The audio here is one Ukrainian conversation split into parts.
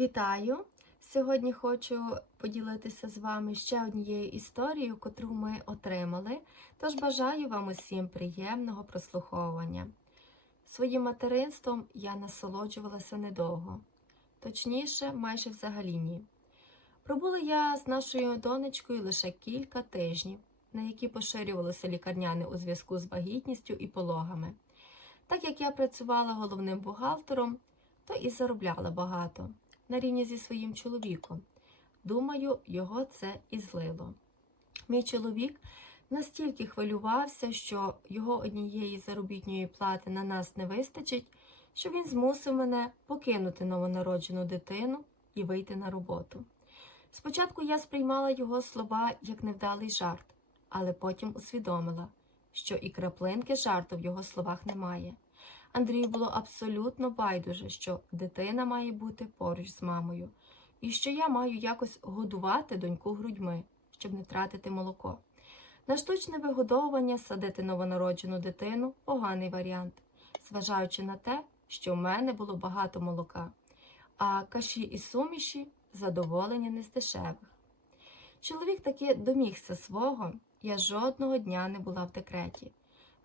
Вітаю! Сьогодні хочу поділитися з вами ще однією історією, котру ми отримали. Тож бажаю вам усім приємного прослуховування. Своїм материнством я насолоджувалася недовго, точніше, майже взагалі ні. Пробула я з нашою донечкою лише кілька тижнів, на які поширювалося лікарняне у зв'язку з вагітністю і пологами. Так як я працювала головним бухгалтером, то і заробляла багато на рівні зі своїм чоловіком. Думаю, його це і злило. Мій чоловік настільки хвилювався, що його однієї заробітної плати на нас не вистачить, що він змусив мене покинути новонароджену дитину і вийти на роботу. Спочатку я сприймала його слова як невдалий жарт, але потім усвідомила, що і краплинки жарту в його словах немає. Андрію було абсолютно байдуже, що дитина має бути поруч з мамою, і що я маю якось годувати доньку грудьми, щоб не втратити молоко. На штучне вигодовування садити новонароджену дитину поганий варіант, зважаючи на те, що в мене було багато молока, а каші і суміші задоволення не з дешевих. Чоловік таки домігся свого, я жодного дня не була в декреті.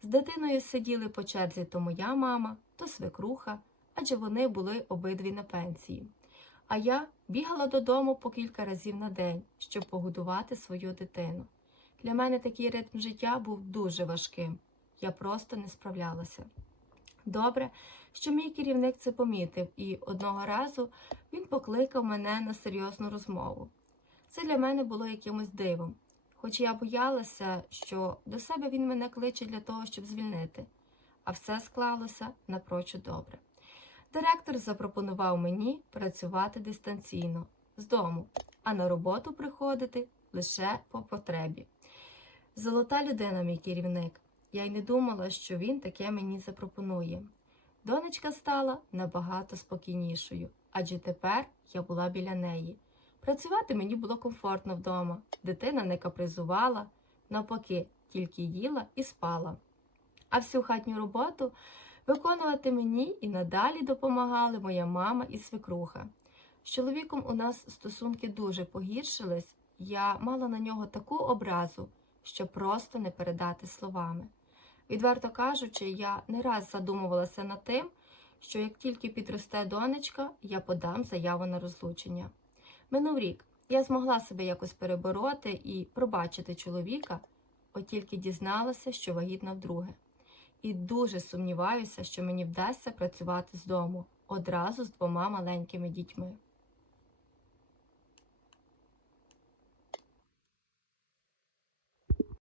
З дитиною сиділи по черзі то моя мама, то свекруха, адже вони були обидві на пенсії. А я бігала додому по кілька разів на день, щоб погодувати свою дитину. Для мене такий ритм життя був дуже важким. Я просто не справлялася. Добре, що мій керівник це помітив, і одного разу він покликав мене на серйозну розмову. Це для мене було якимось дивом, хоч я боялася, що до себе він мене кличе для того, щоб звільнити, а все склалося напрочуд добре. Директор запропонував мені працювати дистанційно з дому, а на роботу приходити лише по потребі. Золота людина, мій керівник. Я й не думала, що він таке мені запропонує. Донечка стала набагато спокійнішою, адже тепер я була біля неї. Працювати мені було комфортно вдома, дитина не капризувала, навпаки, тільки їла і спала. А всю хатню роботу виконувати мені і надалі допомагали моя мама і свекруха. З чоловіком у нас стосунки дуже погіршились, я мала на нього таку образу, що просто не передати словами. Відверто кажучи, я не раз задумувалася над тим, що як тільки підросте донечка, я подам заяву на розлучення. Минув рік я змогла себе якось перебороти і пробачити чоловіка, от тільки дізналася, що вагітна вдруге. І дуже сумніваюся, що мені вдасться працювати з дому одразу з двома маленькими дітьми.